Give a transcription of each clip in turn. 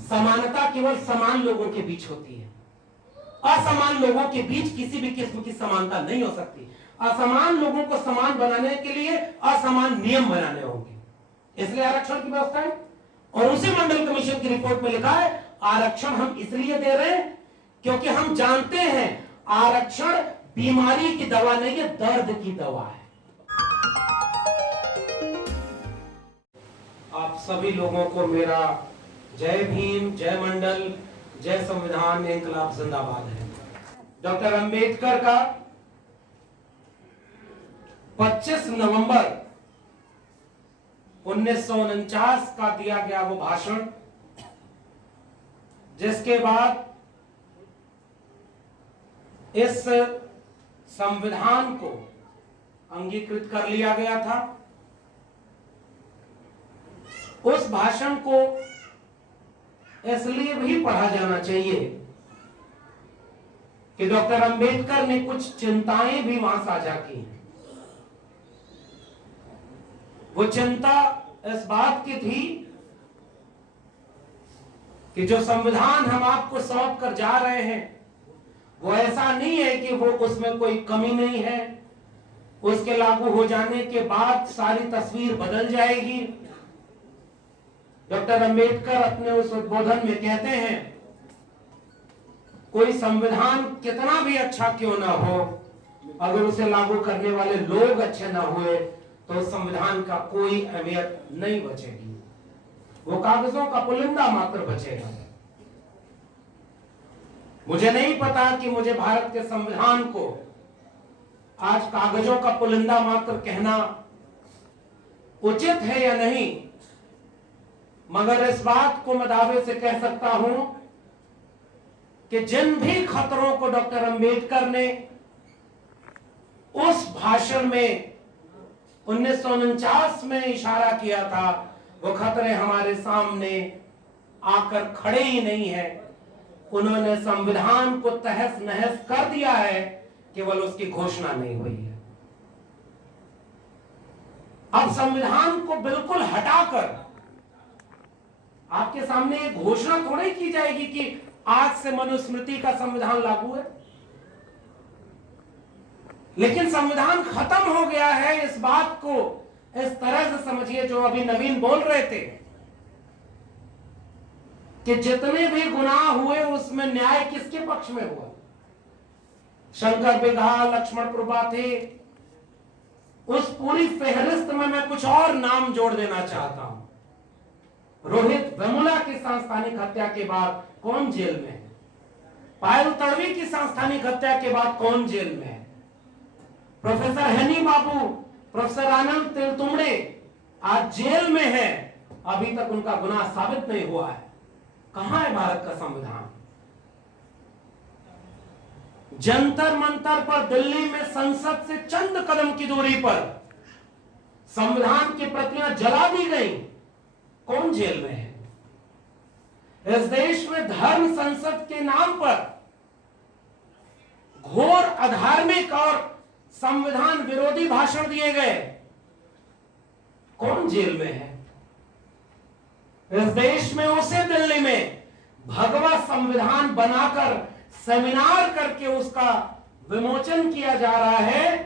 समानता केवल समान लोगों के बीच होती है। असमान लोगों के बीच किसी भी किस्म की समानता नहीं हो सकती। असमान लोगों को समान बनाने के लिए असमान नियम बनाने होंगे, इसलिए आरक्षण की व्यवस्था है। और उसी मंडल कमीशन की रिपोर्ट में लिखा है आरक्षण हम इसलिए दे रहे हैं क्योंकि हम जानते हैं आरक्षण बीमारी की दवा नहीं है, दर्द की दवा है। आप सभी लोगों को मेरा जय भीम, जय मंडल, जय संविधान, इंकलाब जिंदाबाद है। डॉक्टर अंबेडकर का 25 नवंबर 1949 का दिया गया वो भाषण, जिसके बाद इस संविधान को अंगीकृत कर लिया गया था, उस भाषण को इसलिए भी पढ़ा जाना चाहिए कि डॉक्टर अंबेडकर ने कुछ चिंताएं भी वहां साझा की हैं। वो चिंता इस बात की थी कि जो संविधान हम आपको सौंप कर जा रहे हैं वो ऐसा नहीं है कि वो उसमें कोई कमी नहीं है, उसके लागू हो जाने के बाद सारी तस्वीर बदल जाएगी। डॉक्टर अंबेडकर अपने उस उद्बोधन में कहते हैं कोई संविधान कितना भी अच्छा क्यों ना हो, अगर उसे लागू करने वाले लोग अच्छे ना हुए तो संविधान का कोई अहमियत नहीं बचेगी, वो कागजों का पुलिंदा मात्र बचेगा। मुझे नहीं पता कि मुझे भारत के संविधान को आज कागजों का पुलिंदा मात्र कहना उचित है या नहीं, मगर इस बात को मैं दावे से कह सकता हूं कि जिन भी खतरों को डॉक्टर अंबेडकर ने उस भाषण में 1949 में इशारा किया था, वो खतरे हमारे सामने आकर खड़े ही नहीं है। उन्होंने संविधान को तहस नहस कर दिया है, केवल उसकी घोषणा नहीं हुई है। अब संविधान को बिल्कुल हटाकर आपके सामने एक घोषणा थोड़ी की जाएगी कि आज से मनुस्मृति का संविधान लागू है, लेकिन संविधान खत्म हो गया है। इस बात को इस तरह से समझिए जो अभी नवीन बोल रहे थे कि जितने भी गुनाह हुए उसमें न्याय किसके पक्ष में हुआ। शंकर बिगहा, लक्ष्मण कृपा थे, उस पूरी फेहरिस्त में मैं कुछ और नाम जोड़ देना चाहता हूं। रोहित वेमुला की सांस्थानिक हत्या के बाद कौन जेल में है? पायल तड़वी की सांस्थानिक हत्या के बाद कौन जेल में है? प्रोफेसर हनी बाबू, प्रोफेसर आनंद तेलतुंबड़े आज जेल में है, अभी तक उनका गुनाह साबित नहीं हुआ है। कहां है भारत का संविधान? जंतर मंतर पर दिल्ली में संसद से चंद कदम की दूरी पर संविधान की प्रतियां जला दी गई, कौन जेल में है? इस देश में धर्म संसद के नाम पर घोर अधार्मिक और संविधान विरोधी भाषण दिए गए, कौन जेल में है? इस देश में उसे दिल्ली में भगवा संविधान बनाकर सेमिनार करके उसका विमोचन किया जा रहा है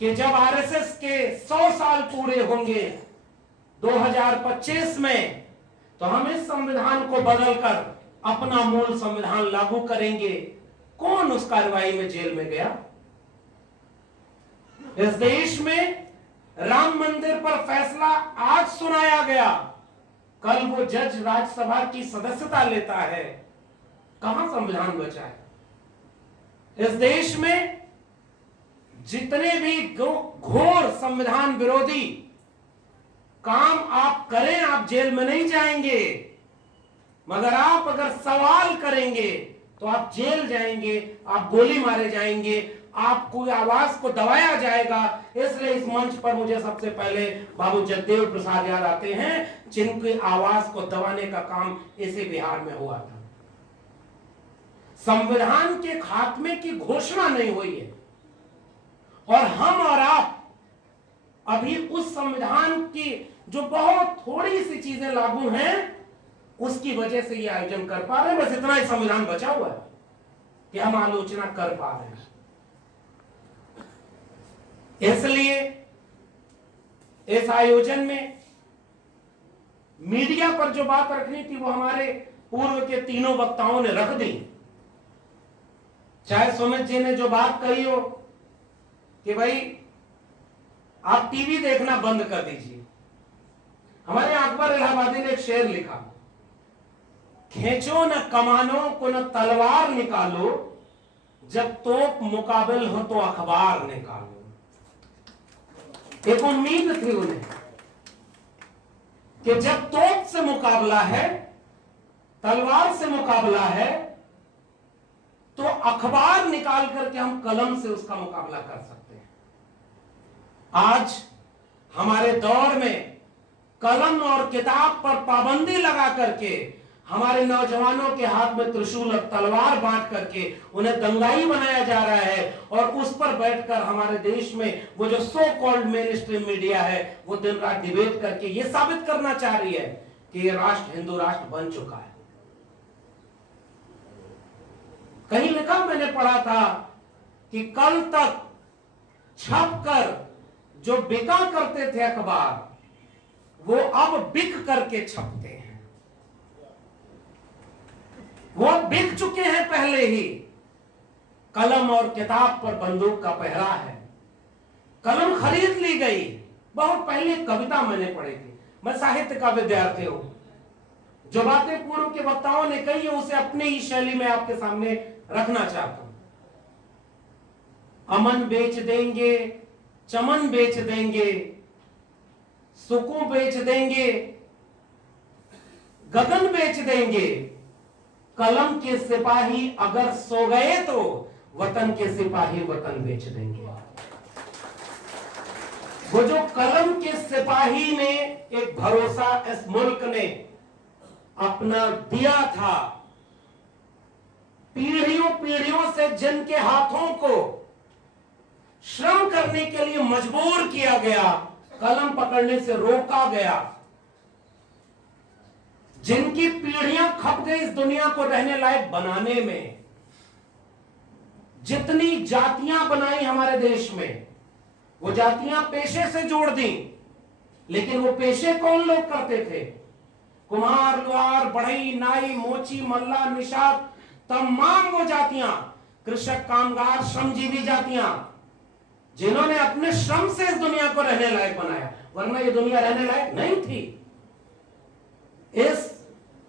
कि जब आरएसएस के 100 साल पूरे होंगे 2025 में, तो हम इस संविधान को बदलकर अपना मूल संविधान लागू करेंगे। कौन उस कार्रवाई में जेल में गया? इस देश में राम मंदिर पर फैसला आज सुनाया गया, कल वो जज राज्यसभा की सदस्यता लेता है, कहां संविधान बचा है? इस देश में जितने भी घोर संविधान विरोधी काम आप करें, आप जेल में नहीं जाएंगे, मगर आप अगर सवाल करेंगे तो आप जेल जाएंगे, आप गोली मारे जाएंगे, आपको आवाज को दबाया जाएगा। इसलिए इस मंच पर मुझे सबसे पहले बाबू जगदेव प्रसाद याद आते हैं, जिनकी आवाज को दबाने का काम इसी बिहार में हुआ था। संविधान के खात्मे की घोषणा नहीं हुई है और हम और आप अभी उस संविधान की जो बहुत थोड़ी सी चीजें लागू हैं उसकी वजह से ये आयोजन कर पा रहे हैं। बस इतना ही संविधान बचा हुआ है कि हम आलोचना कर पा रहे हैं। इसलिए इस आयोजन में मीडिया पर जो बात रखनी थी वो हमारे पूर्व के तीनों वक्ताओं ने रख दी। चाहे सुमित जी ने जो बात कही हो कि भाई आप टीवी देखना बंद कर दीजिए, हमारे अकबर इलाहाबादी ने एक शेर लिखा, खींचो न कमानों को न तलवार निकालो, जब तोप मुकाबिल हो तो अखबार निकालो। एक उम्मीद थी उन्हें कि जब तोप से मुकाबला है, तलवार से मुकाबला है, तो अखबार निकाल करके हम कलम से उसका मुकाबला कर सकते हैं। आज हमारे दौर में कलम और किताब पर पाबंदी लगा करके हमारे नौजवानों के हाथ में त्रिशूल और तलवार बांट करके उन्हें दंगाई बनाया जा रहा है, और उस पर बैठकर हमारे देश में वो जो so called main stream media है वो दिन रात डिबेट करके ये साबित करना चाह रही है कि ये राष्ट्र हिंदू राष्ट्र बन चुका है। कहीं लिखा मैंने पढ़ा था कि कल तक छपकर जो बिका करते थे अखबार, वो अब बिक करके छपते हैं। वो बिक चुके हैं पहले ही। कलम और किताब पर बंदूक का पहरा है। कलम खरीद ली गई। बहुत पहले कविता मैंने पढ़ी थी, मैं साहित्य का विद्यार्थी हूं। जो बातें पूर्व के वक्ताओं ने कही है उसे अपनी ही शैली में आपके सामने रखना चाहता हूं। अमन बेच देंगे, चमन बेच देंगे, सुकून बेच देंगे, गगन बेच देंगे, कलम के सिपाही अगर सो गए तो वतन के सिपाही वतन बेच देंगे। वो जो कलम के सिपाही में एक भरोसा इस मुल्क ने अपना दिया था, पीढ़ियों पीढ़ियों से जिनके हाथों को श्रम करने के लिए मजबूर किया गया, कलम पकड़ने से रोका गया, जिनकी पीढ़ियां खप गई इस दुनिया को रहने लायक बनाने में, जितनी जातियां बनाई हमारे देश में, वो जातियां पेशे से जोड़ दी। लेकिन वो पेशे कौन लोग करते थे? कुम्हार, लोहार, बढ़ई, नाई, मोची, मल्ला, निषाद, तमाम वो जातियां, कृषक, कामगार, श्रमजीवी जातियां, जिन्होंने अपने श्रम से इस दुनिया को रहने लायक बनाया, वरना ये दुनिया रहने लायक नहीं थी। इस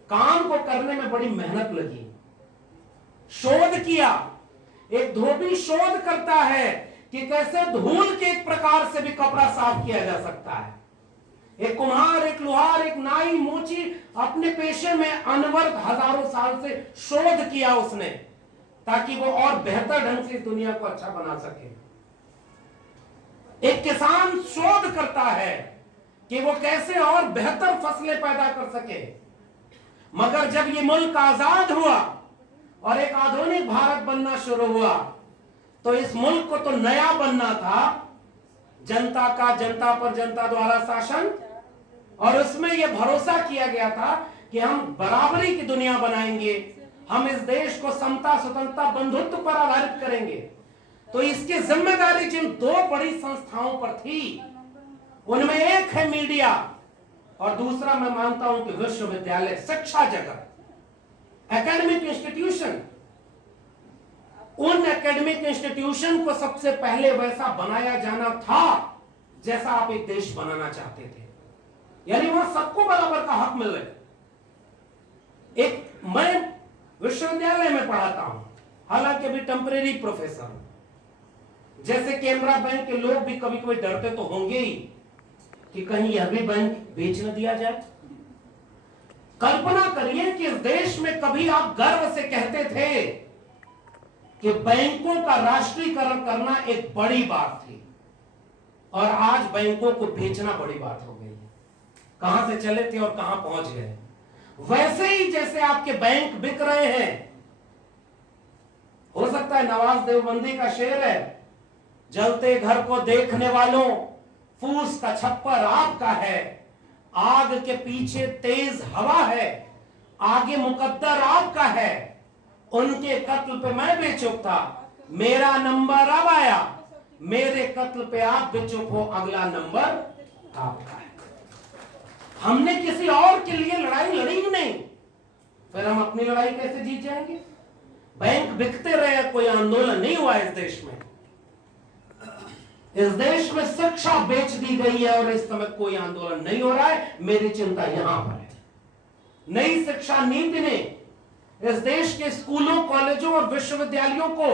काम को करने में बड़ी मेहनत लगी, शोध किया। एक धोबी शोध करता है कि कैसे धूल के एक प्रकार से भी कपड़ा साफ किया जा सकता है। एक कुम्हार, एक लोहार, एक नाई, मोची अपने पेशे में अनवरत हजारों साल से शोध किया उसने, ताकि वो और बेहतर ढंग से इस दुनिया को अच्छा बना सके। एक किसान शोध करता है कि वो कैसे और बेहतर फसलें पैदा कर सके। मगर जब ये मुल्क आजाद हुआ और एक आधुनिक भारत बनना शुरू हुआ, तो इस मुल्क को तो नया बनना था, जनता का, जनता पर जनता द्वारा शासन, और उसमें यह भरोसा किया गया था कि हम बराबरी की दुनिया बनाएंगे, हम इस देश को समता, स्वतंत्रता, बंधुत्व पर आधारित करेंगे। तो इसकी जिम्मेदारी जिन दो बड़ी संस्थाओं पर थी, उनमें एक है मीडिया और दूसरा मैं मानता हूं कि विश्वविद्यालय, शिक्षा जगत, एकेडमिक इंस्टीट्यूशन। उन एकेडमिक इंस्टीट्यूशन को सबसे पहले वैसा बनाया जाना था जैसा आप एक देश बनाना चाहते थे, यानी वहां सबको बराबर का हक मिले। मैं विश्वविद्यालय में पढ़ाता हूं, हालांकि अभी टेम्परेरी प्रोफेसर हूं। जैसे कैनरा बैंक के लोग भी कभी कभी डरते तो होंगे ही कि कहीं यह भी बैंक बेच न दिया जाए। कल्पना करिए कि इस देश में कभी आप गर्व से कहते थे कि बैंकों का राष्ट्रीयकरण करना एक बड़ी बात थी, और आज बैंकों को बेचना बड़ी बात हो गई है। कहां से चले थे और कहां पहुंच गए। वैसे ही जैसे आपके बैंक बिक रहे हैं, हो सकता है नवाज देवबंदी का शेर है, जलते घर को देखने वालों फूस का छप्पर आपका है, आग के पीछे तेज हवा है, आगे मुकद्दर आपका है। उनके कत्ल पे मैं बेचुप था, मेरा नंबर अब आया, मेरे कत्ल पे आप बेचुप हो, अगला नंबर आपका है। हमने किसी और के लिए लड़ाई लड़ी ही नहीं, फिर हम अपनी लड़ाई कैसे जीत जाएंगे? बैंक बिकते रहे, कोई आंदोलन नहीं हुआ इस देश में। इस देश में शिक्षा बेच दी गई है और इस समय कोई आंदोलन नहीं हो रहा है। मेरी चिंता यहां पर है। नई शिक्षा नीति ने इस देश के स्कूलों, कॉलेजों और विश्वविद्यालयों को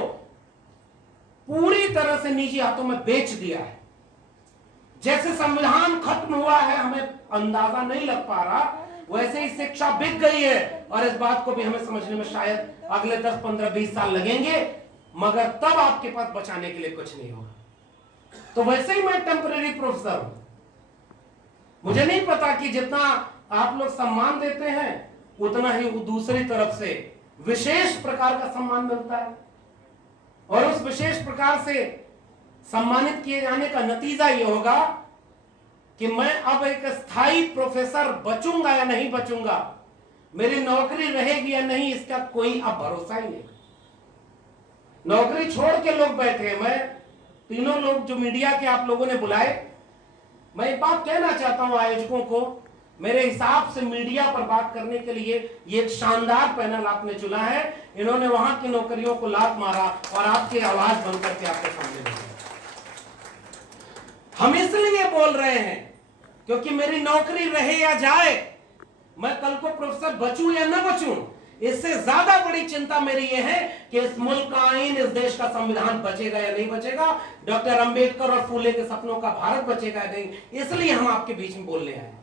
पूरी तरह से निजी हाथों में बेच दिया है। जैसे संविधान खत्म हुआ है, हमें अंदाजा नहीं लग पा रहा, वैसे ही शिक्षा बिक गई है। और इस बात को भी हमें समझने में शायद अगले 10, 15, 20 साल लगेंगे, मगर तब आपके पास बचाने के लिए कुछ नहीं होगा। तो वैसे ही मैं टेम्परेरी प्रोफेसर हूं। मुझे नहीं पता कि जितना आप लोग सम्मान देते हैं उतना ही दूसरी तरफ से विशेष प्रकार का सम्मान मिलता है। और उस विशेष प्रकार से सम्मानित किए जाने का नतीजा यह होगा कि मैं अब एक स्थायी प्रोफेसर बचूंगा या नहीं बचूंगा, मेरी नौकरी रहेगी या नहीं, इसका कोई अब भरोसा ही नहीं। नौकरी छोड़ के लोग बैठे हैं। मैं तीनों लोग जो मीडिया के आप लोगों ने बुलाए, मैं एक बात कहना चाहता हूं आयोजकों को, मेरे हिसाब से मीडिया पर बात करने के लिए ये एक शानदार पैनल आपने चुना है। इन्होंने वहां की नौकरियों को लात मारा और आपकी आवाज बनकर के आपके सामने बोला। हम इसलिए बोल रहे हैं क्योंकि मेरी नौकरी रहे या जाए, मैं कल को प्रोफेसर बचूं या ना बचूं, इससे ज्यादा बड़ी चिंता मेरी यह है कि इस मुल्क का आईन, इस देश का संविधान बचेगा या नहीं बचेगा, डॉक्टर अंबेडकर और फूले के सपनों का भारत बचेगा या नहीं। इसलिए हम आपके बीच में बोलने आए।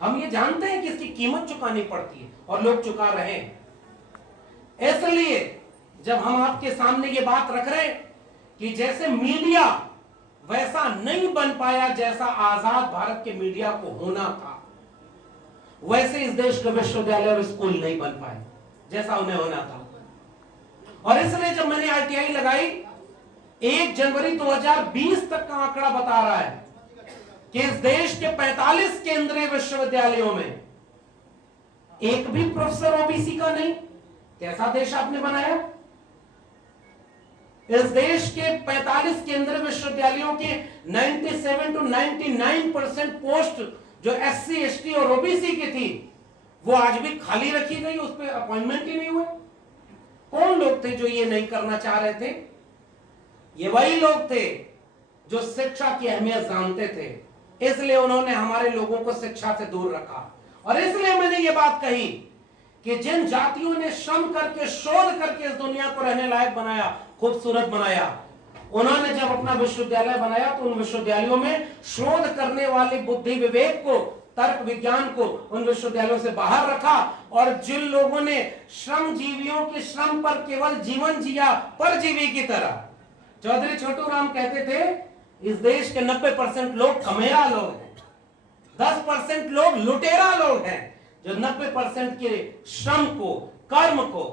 हम ये जानते हैं कि इसकी कीमत चुकानी पड़ती है और लोग चुका रहे हैं। इसलिए जब हम आपके सामने ये बात रख रहे हैं कि जैसे मीडिया वैसा नहीं बन पाया जैसा आजाद भारत के मीडिया को होना था, वैसे इस देश के विश्वविद्यालय और स्कूल नहीं बन पाए जैसा उन्हें होना था। और इसलिए जब मैंने आरटीआई लगाई, 1 जनवरी 2020 तक का आंकड़ा बता रहा है कि इस देश के 45 केंद्रीय विश्वविद्यालयों में एक भी प्रोफेसर ओबीसी का नहीं। कैसा देश आपने बनाया? इस देश के 45 केंद्रीय विश्वविद्यालयों के 97 to 99% पोस्ट जो एससी, एसटी और ओबीसी की थी, वो आज भी खाली रखी गई, उस पर अपॉइंटमेंट ही नहीं हुए। कौन लोग थे जो ये नहीं करना चाह रहे थे? ये वही लोग थे जो शिक्षा की अहमियत जानते थे, इसलिए उन्होंने हमारे लोगों को शिक्षा से दूर रखा। और इसलिए मैंने ये बात कही कि जिन जातियों ने श्रम करके, शोध करके इस दुनिया को रहने लायक बनाया, खूबसूरत बनाया, उन्होंने जब अपना विश्वविद्यालय बनाया तो उन विश्वविद्यालयों में शोध करने वाले बुद्धि विवेक को, तर्क विज्ञान को उन विश्वविद्यालयों से बाहर रखा। और जिन लोगों ने श्रम जीवियों के श्रम पर केवल जीवन जिया परजीवी की तरह, चौधरी छोटू राम कहते थे इस देश के 90% लोग कमेरा लोग हैं, 10% लोग लुटेरा लोग हैं जो 90% के श्रम को, कर्म को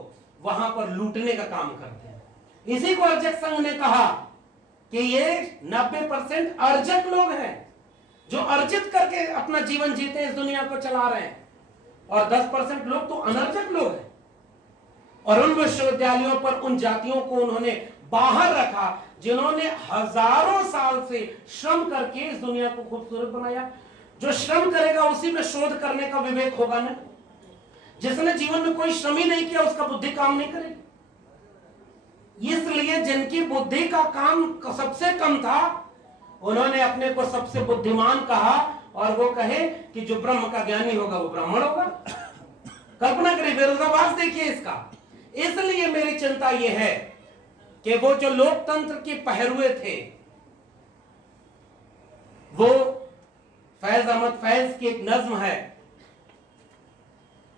वहां पर लूटने का काम करते हैं। इसी को अर्जक संघ ने कहा कि ये 90% अर्जक लोग हैं जो अर्जित करके अपना जीवन जीते हैं, इस दुनिया को चला रहे हैं, और 10% लोग तो अनर्जक लोग हैं। और उन विश्वविद्यालयों पर उन जातियों को उन्होंने बाहर रखा जिन्होंने हजारों साल से श्रम करके इस दुनिया को खूबसूरत बनाया। जो श्रम करेगा उसी में शोध करने का विवेक होगा ना। जिसने जीवन में कोई श्रम ही नहीं किया उसका बुद्धि काम नहीं करेगी। इसलिए जिनकी बुद्धि का काम सबसे कम था, उन्होंने अपने को सबसे बुद्धिमान कहा, और वो कहे कि जो ब्रह्म का ज्ञानी होगा वो ब्राह्मण होगा। कल्पना करिए, विरोधाभास देखिए इसका। इसलिए मेरी चिंता यह है कि वो जो लोकतंत्र के पहरुए थे, वो फैज अहमद फैज की एक नज्म है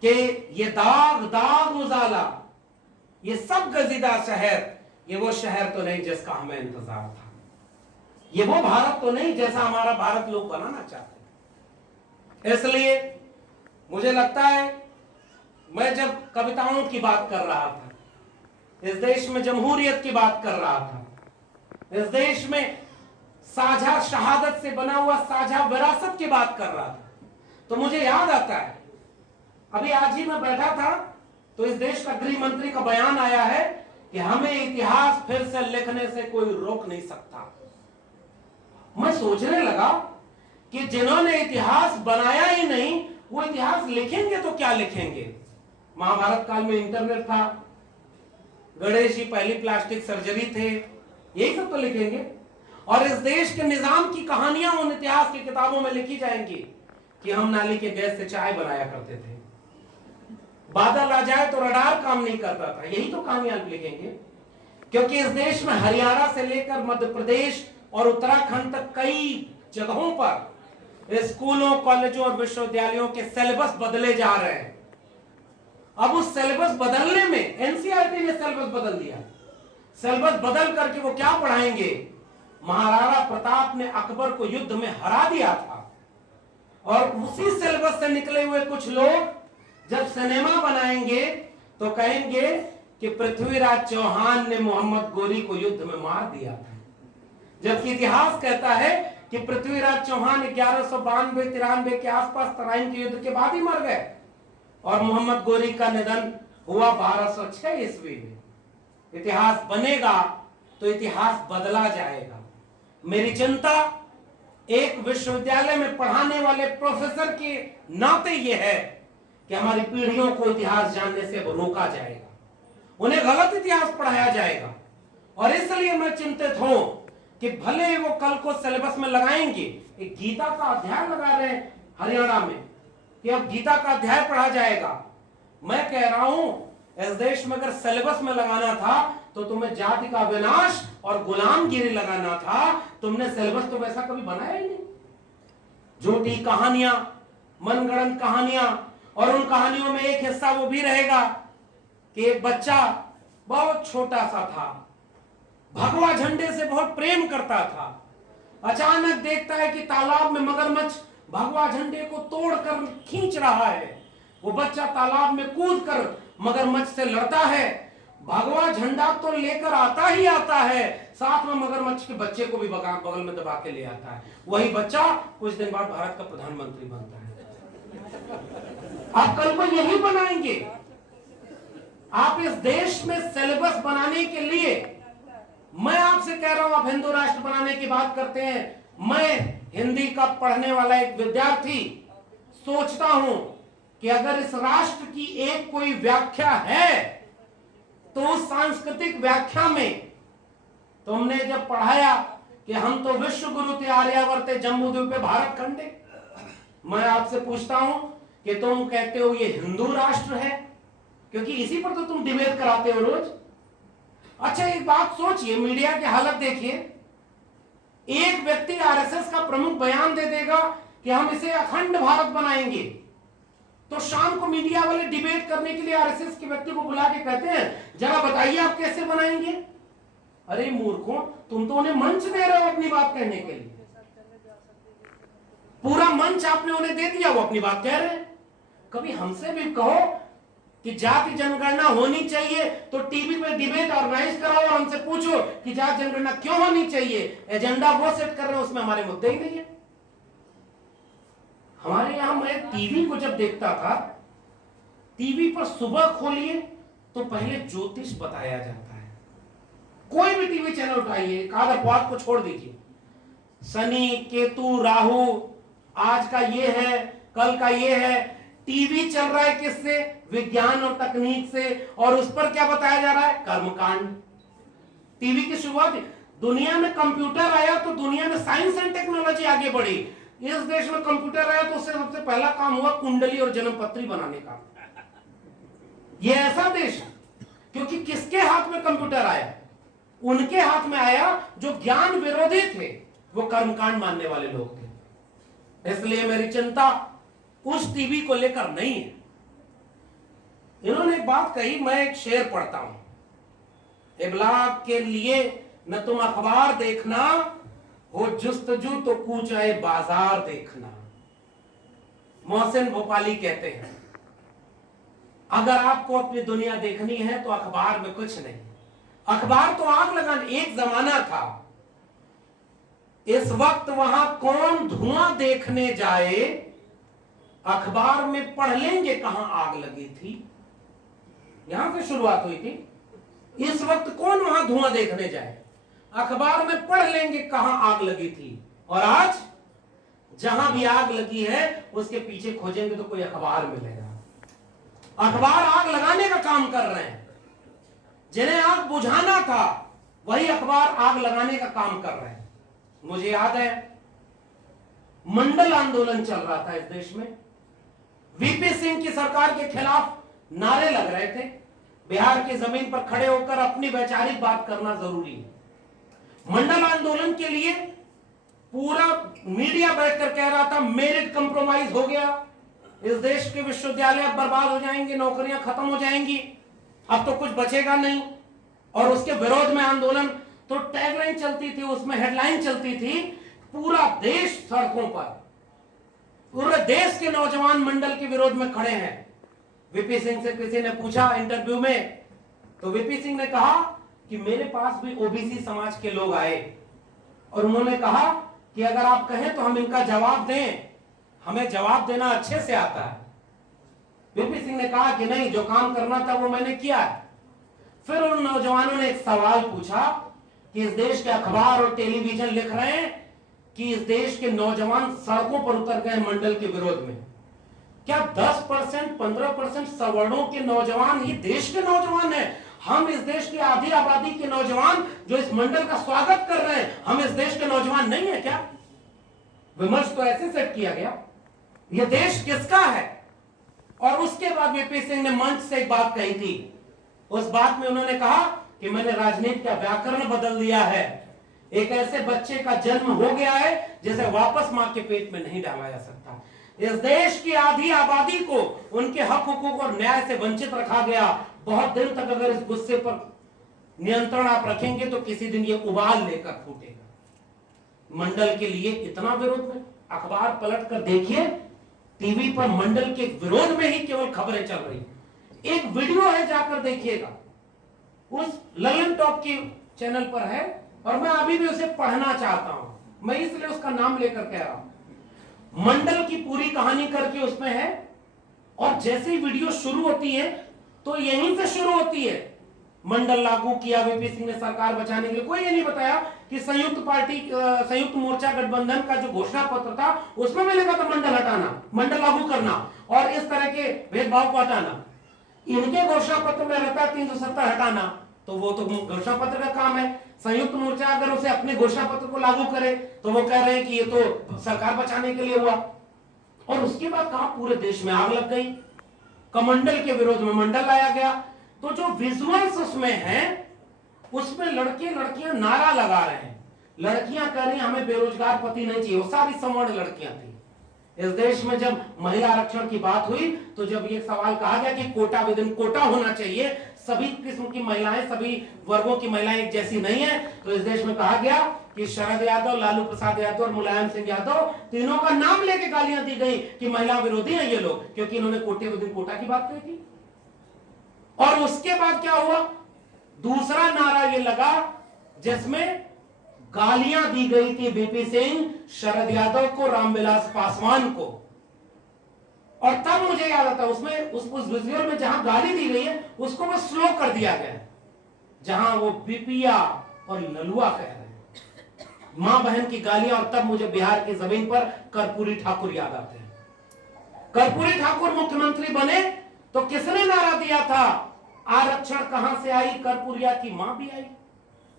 कि ये दाग दाग उजाला, ये सब गजीदा शहर, ये वो शहर तो नहीं जिसका हमें इंतजार था, ये वो भारत तो नहीं जैसा हमारा भारत लोग बनाना चाहते हैं। इसलिए मुझे लगता है, मैं जब कविताओं की बात कर रहा था, इस देश में जमहूरियत की बात कर रहा था, इस देश में साझा शहादत से बना हुआ साझा विरासत की बात कर रहा था, तो मुझे याद आता है अभी आज ही मैं बैठा था तो इस देश का गृह मंत्री का बयान आया है कि हमें इतिहास फिर से लिखने से कोई रोक नहीं सकता। मैं सोचने लगा कि जिन्होंने इतिहास बनाया ही नहीं वो इतिहास लिखेंगे तो क्या लिखेंगे। महाभारत काल में इंटरनेट था, गणेश जी पहली प्लास्टिक सर्जरी थे, यही सब तो लिखेंगे। और इस देश के निजाम की कहानियां उन इतिहास की किताबों में लिखी जाएंगी कि हम नाली के गैस से चाय बनाया करते थे, बादल आ जाए तो रडार काम नहीं करता था, यही तो कहानियां लिखेंगे। क्योंकि इस देश में हरियाणा से लेकर मध्य प्रदेश और उत्तराखंड तक कई जगहों पर स्कूलों, कॉलेजों और विश्वविद्यालयों के सिलेबस बदले जा रहे हैं। अब उस सिलेबस बदलने में एनसीईआरटी ने सिलेबस बदल दिया। सिलेबस बदल करके वो क्या पढ़ाएंगे, महाराणा प्रताप ने अकबर को युद्ध में हरा दिया था। और उसी सिलेबस से निकले हुए कुछ लोग जब सिनेमा बनाएंगे तो कहेंगे कि पृथ्वीराज चौहान ने मोहम्मद गोरी को युद्ध में मार दिया था, जबकि इतिहास कहता है कि पृथ्वीराज चौहान 1192-93 के आसपास तराइन के युद्ध के बाद ही मर गए और मोहम्मद गोरी का निधन हुआ 1206 ईस्वी में। इतिहास बनेगा तो इतिहास बदला जाएगा। मेरी चिंता एक विश्वविद्यालय में पढ़ाने वाले प्रोफेसर के नाते यह है कि हमारी पीढ़ियों को इतिहास जानने से रोका जाएगा, उन्हें गलत इतिहास पढ़ाया जाएगा। और इसलिए मैं चिंतित हूं कि भले वो कल को सिलेबस में लगाएंगे, एक गीता का अध्याय लगा रहे हैं हरियाणा में कि अब गीता का अध्याय पढ़ा जाएगा। मैं कह रहा हूं इस देश में अगर सिलेबस में लगाना था तो तुम्हें जाति का विनाश और गुलामगिरी लगाना था, तुमने सिलेबस तो वैसा कभी बनाया ही नहीं। झूठी कहानियां, मनगढ़ंत कहानियां, और उन कहानियों में एक हिस्सा वो भी रहेगा कि एक बच्चा बहुत छोटा सा था, भगवा झंडे से बहुत प्रेम करता था, अचानक देखता है कि तालाब में मगरमच्छ भगवा झंडे को तोड़कर खींच रहा है। वो बच्चा तालाब में कूदकर मगरमच्छ से लड़ता है, भगवा झंडा तो लेकर आता ही आता है, साथ में मगरमच्छ के बच्चे को भी बगल में दबा के ले आता है। वही बच्चा कुछ दिन बाद भारत का प्रधानमंत्री बनता है। आप कल को यही बनाएंगे। आप इस देश में सिलेबस बनाने के लिए, मैं आपसे कह रहा हूं, आप हिंदू राष्ट्र बनाने की बात करते हैं। मैं हिंदी का पढ़ने वाला एक विद्यार्थी सोचता हूं कि अगर इस राष्ट्र की एक कोई व्याख्या है तो उस सांस्कृतिक व्याख्या में तुमने जब पढ़ाया कि हम तो विश्व गुरु थे आर्यावर्ते जम्बूद्वीपे भारत खंडे, मैं आपसे पूछता हूं कि तुम कहते हो ये हिंदू राष्ट्र है, क्योंकि इसी पर तो तुम डिबेट कराते हो रोज। अच्छा एक बात सोचिए, मीडिया की हालत देखिए, एक व्यक्ति आरएसएस का प्रमुख बयान दे देगा कि हम इसे अखंड भारत बनाएंगे, तो शाम को मीडिया वाले डिबेट करने के लिए आरएसएस के व्यक्ति को बुला के कहते हैं जरा बताइए आप कैसे बनाएंगे। अरे मूर्खों, तुम तो उन्हें मंच दे रहे हो अपनी बात कहने के लिए, पूरा मंच आपने उन्हें दे दिया, वो अपनी बात कह रहे हैं। कभी हमसे भी कहो कि जाति जनगणना होनी चाहिए तो टीवी पे डिबेट ऑर्गेनाइज कराओ और हमसे पूछो कि जाति जनगणना क्यों होनी चाहिए। एजेंडा वो सेट कर रहे हैं, उसमें हमारे मुद्दे ही नहीं है। हमारे यहां मैं टीवी को जब देखता था, टीवी पर सुबह खोलिए तो पहले ज्योतिष बताया जाता है। कोई भी टीवी चैनल उठाइए, आधा अपवाद को छोड़ दीजिए, शनि केतु राहु, आज का ये है कल का ये है। टीवी चल रहा है किससे? विज्ञान और तकनीक से, और उस पर क्या बताया जा रहा है? कर्मकांड। टीवी की शुरुआत, दुनिया में कंप्यूटर आया तो दुनिया में साइंस एंड टेक्नोलॉजी आगे बढ़ी। इस देश में कंप्यूटर आया तो उससे सबसे पहला काम हुआ कुंडली और जन्मपत्री बनाने का। यह ऐसा देश है क्योंकि किसके हाथ में कंप्यूटर आया? उनके हाथ में आया जो ज्ञान विरोधी थे, वो कर्मकांड मानने वाले लोग थे। इसलिए मेरी चिंता उस टीवी को लेकर नहीं है। इन्होंने एक बात कही, मैं एक शेर पढ़ता हूं, इबलाग के लिए न तुम अखबार देखना, हो जुस्तजू तो कूच आए बाजार देखना। मोहसिन भोपाली कहते हैं अगर आपको अपनी दुनिया देखनी है तो अखबार में कुछ नहीं। अखबार तो आग लगाने, एक जमाना था, इस वक्त वहां कौन धुआं देखने जाए अखबार में पढ़ लेंगे कहां आग लगी थी, यहां से शुरुआत हुई थी। इस वक्त कौन वहां धुआं देखने जाए, अखबार में पढ़ लेंगे कहां आग लगी थी। और आज जहां भी आग लगी है उसके पीछे खोजेंगे तो कोई अखबार मिलेगा। अखबार आग लगाने का काम कर रहे हैं, जिन्हें आग बुझाना था वही अखबार आग लगाने का काम कर रहे हैं। मुझे याद है मंडल आंदोलन चल रहा था इस देश में, वीपी सिंह की सरकार के खिलाफ नारे लग रहे थे। बिहार की जमीन पर खड़े होकर अपनी वैचारिक बात करना जरूरी है। मंडल आंदोलन के लिए पूरा मीडिया बैठकर कह रहा था मेरिट कंप्रोमाइज हो गया, इस देश के विश्वविद्यालय अब बर्बाद हो जाएंगे, नौकरियां खत्म हो जाएंगी, अब तो कुछ बचेगा नहीं। और उसके विरोध में आंदोलन, तो टैगलाइन चलती थी, उसमें हेडलाइन चलती थी, पूरा देश सड़कों पर, पूरे देश के नौजवान मंडल के विरोध में खड़े हैं। वीपी सिंह से किसी ने पूछा इंटरव्यू में, तो वीपी सिंह ने कहा कि मेरे पास भी ओबीसी समाज के लोग आए और उन्होंने कहा कि अगर आप कहें तो हम इनका जवाब दें, हमें जवाब देना अच्छे से आता है। वीपी सिंह ने कहा कि नहीं, जो काम करना था वो मैंने किया है। फिर उन नौजवानों ने एक सवाल पूछा कि इस देश के अखबार और टेलीविजन लिख रहे हैं कि इस देश के नौजवान सड़कों पर उतर गए मंडल के विरोध में, क्या 10% 15% सवर्णों के नौजवान ही देश के नौजवान हैं? हम इस देश की आधी आबादी के नौजवान जो इस मंडल का स्वागत कर रहे हैं, हम इस देश के नौजवान नहीं है क्या? विमर्श तो ऐसे सेट किया गया, यह देश किसका है? और उसके बाद वीपी सिंह ने मंच से एक बात कही थी। उस बात में उन्होंने कहा कि मैंने राजनीति का व्याकरण बदल दिया है, एक ऐसे बच्चे का जन्म हो गया है जिसे वापस मां के पेट में नहीं डाला जा सकता। इस देश की आधी आबादी को उनके हक हुकूक और न्याय से वंचित रखा गया। बहुत दिन तक अगर इस गुस्से पर नियंत्रण आप रखेंगे तो किसी दिन ये उबाल लेकर फूटेगा। मंडल के लिए इतना विरोध में, अखबार पलट कर देखिए, टीवी पर मंडल के विरोध में ही केवल खबरें चल रही। एक वीडियो है, जाकर देखिएगा, उस ललन टॉप की चैनल पर है और मैं अभी भी उसे पढ़ना चाहता हूं, मैं इसलिए उसका नाम लेकर कह रहा हूं। मंडल की पूरी कहानी करके उसमें है और जैसे ही वीडियो शुरू होती है तो यहीं से शुरू होती है। मंडल लागू किया वीपी सिंह ने सरकार बचाने के लिए। कोई ये नहीं बताया कि संयुक्त मोर्चा गठबंधन का जो घोषणा पत्र था उसमें भी लिखा था मंडल हटाना, मंडल लागू करना और इस तरह के भेदभाव को हटाना। इनके घोषणा पत्र में रहता है 370 हटाना, तो वो तो घोषणा पत्र का काम है। संयुक्त मोर्चा अगर उसे अपने घोषणा पत्र को लागू करे तो वो कह रहे हैं कि ये तो सरकार बचाने के लिए हुआ। और उसके बाद कहा पूरे देश में आग लग गई, कमंडल के विरोध में मंडल लाया गया। तो जो विजुअल्स उसमें हैं उसमें लड़के लड़कियां नारा लगा रहे हैं, लड़कियां कह रही हैं हमें बेरोजगार पति नहीं चाहिए, वो सारी सवर्ण लड़कियां थी। इस देश में जब महिला आरक्षण की बात हुई तो जब ये सवाल कहा गया कि कोटा विदिन कोटा होना चाहिए, सभी किस्म की महिलाएं, सभी वर्गों की महिलाएं एक जैसी नहीं है, तो इस देश में कहा गया कि शरद यादव, लालू प्रसाद यादव और मुलायम सिंह यादव, तीनों का नाम लेके गालियां दी गई कि महिला विरोधी हैं ये लोग, क्योंकि इन्होंने कोटे विदिन कोटा की बात कही थी। और उसके बाद क्या हुआ, दूसरा नारा ये लगा जिसमें गालियां दी गई थी वीपी सिंह, शरद यादव को, रामविलास पासवान को। और तब मुझे याद आता उसमें उस विजुअल में जहां गाली दी गई है उसको वो स्लो कर दिया गया, जहां वो बिपिया और ललुआ कह रहे हैं, मां बहन की गालियां। और तब मुझे बिहार की जमीन पर कर्पूरी ठाकुर याद आते हैं। कर्पूरी ठाकुर मुख्यमंत्री बने तो किसने नारा दिया था, आरक्षण कहां से आई, कर्पूरिया की मां भी आई।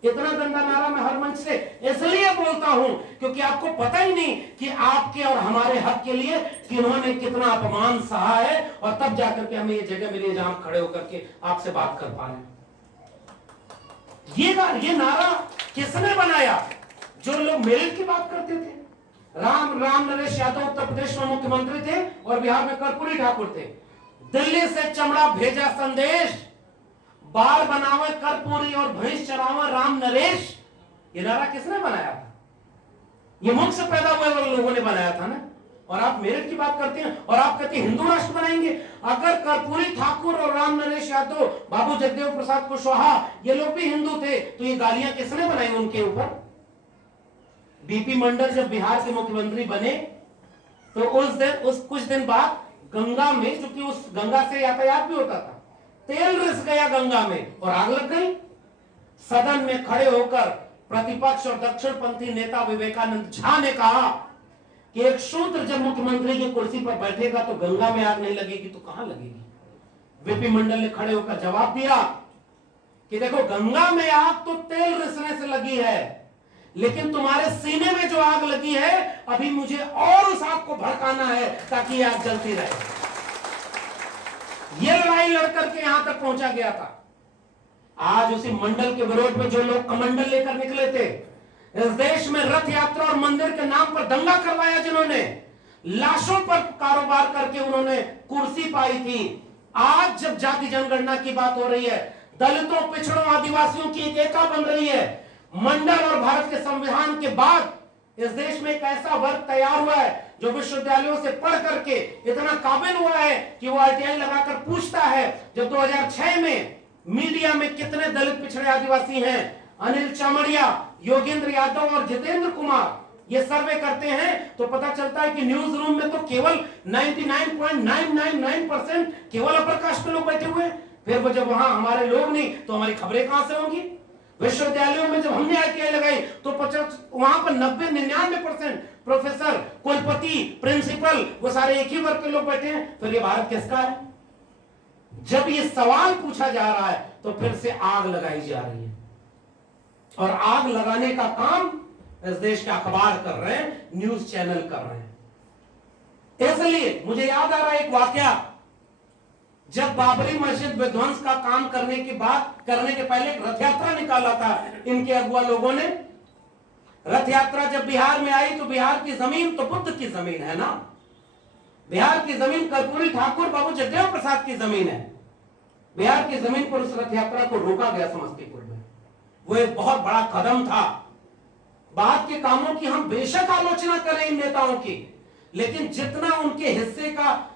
इतना गंदा नारा मैं हर मंच से इसलिए बोलता हूं क्योंकि आपको पता ही नहीं कि आपके और हमारे हक के लिए किन्होंने कितना अपमान सहा है, और तब जाकर के हमें ये जगह मिली है जहां खड़े होकर के आपसे बात कर पा रहे हैं। ये नारा किसने बनाया? जो लोग मेरिट की बात करते थे। राम नरेश यादव उत्तर प्रदेश में मुख्यमंत्री थे और बिहार में कर्पूरी ठाकुर थे। दिल्ली से चमड़ा भेजा संदेश, बाल बनावे कर्पूरी और भैंस चरावे राम नरेश। ये नारा किसने बनाया था? ये मुख से पैदा हुए लोगों ने बनाया था ना। और आप मेरिट की बात करते हैं और आप कहते हैं हिंदू राष्ट्र बनाएंगे। अगर कर्पूरी ठाकुर और राम नरेश यादव, बाबू जगदेव प्रसाद कुशवाहा, ये लोग भी हिंदू थे, तो ये गालियां किसने बनाई उनके ऊपर? बीपी मंडल जब बिहार के मुख्यमंत्री बने तो उस कुछ दिन बाद गंगा में, चूंकि उस गंगा से यातायात भी होता था, तेल रिस गया गंगा में और आग लग गई। सदन में खड़े होकर प्रतिपक्ष और दक्षिणपंथी नेता विवेकानंद झा ने कहा कि एक शूद्र जब मुख्यमंत्री की कुर्सी पर बैठेगा तो गंगा में आग नहीं लगेगी तो कहां लगेगी। वीपी मंडल ने खड़े होकर जवाब दिया कि देखो, गंगा में आग तो तेल रिसने से लगी है, लेकिन तुम्हारे सीने में जो आग लगी है, अभी मुझे और उस आग को भड़काना है ताकि आग जलती रहे। यह लड़ाई लड़कर के यहां तक पहुंचा गया था। आज उसी मंडल के विरोध में जो लोग कमंडल लेकर निकले थे, इस देश में रथ यात्रा और मंदिर के नाम पर दंगा करवाया, जिन्होंने लाशों पर कारोबार करके उन्होंने कुर्सी पाई थी, आज जब जाति जनगणना की बात हो रही है, दलितों, पिछड़ों, आदिवासियों की एक एका बन रही है, मंडल और भारत के संविधान के बाद इस देश में एक ऐसा वर्ग तैयार हुआ है जो विश्वविद्यालयों से पढ़ करके इतना काबिल हुआ है कि वो आरटीआई लगाकर पूछता है, जब 2006 में मीडिया में कितने दलित, पिछड़े, आदिवासी हैं, अनिल चामड़िया, योगेंद्र यादव और जितेंद्र कुमार ये सर्वे करते हैं, तो पता चलता है कि न्यूज रूम में तो केवल 99.999% केवल अपर कास्ट के लोग बैठे हुए हैं। फिर वो जब वहां हमारे लोग नहीं तो हमारी खबरें कहां से होंगी। विश्वविद्यालयों में जब हमने आईटीआई लगाई तो वहां पर 90-99% प्रोफेसर, कुलपति, प्रिंसिपल वो सारे एक ही वर्ग के लोग बैठे हैं। फिर ये भारत किसका है? जब ये सवाल पूछा जा रहा है तो फिर से आग लगाई जा रही है, और आग लगाने का काम इस देश के अखबार कर रहे हैं, न्यूज चैनल कर रहे हैं। इसलिए मुझे याद आ रहा है एक वाकया, जब बाबरी मस्जिद विध्वंस का काम करने के पहले एक रथ यात्रा निकाला था इनके अगुआ लोगों ने। रथ यात्रा जब बिहार में आई तो बिहार की जमीन तो बुद्ध की जमीन है ना, बिहार की जमीन कर्पूरी ठाकुर बाबू जगदेव प्रसाद की जमीन है। बिहार की जमीन पर उस रथ यात्रा को रोका गया समस्तीपुर में। वो एक बहुत बड़ा कदम था। बाद के कामों की हम बेशक आलोचना करें इन नेताओं की, लेकिन जितना उनके हिस्से का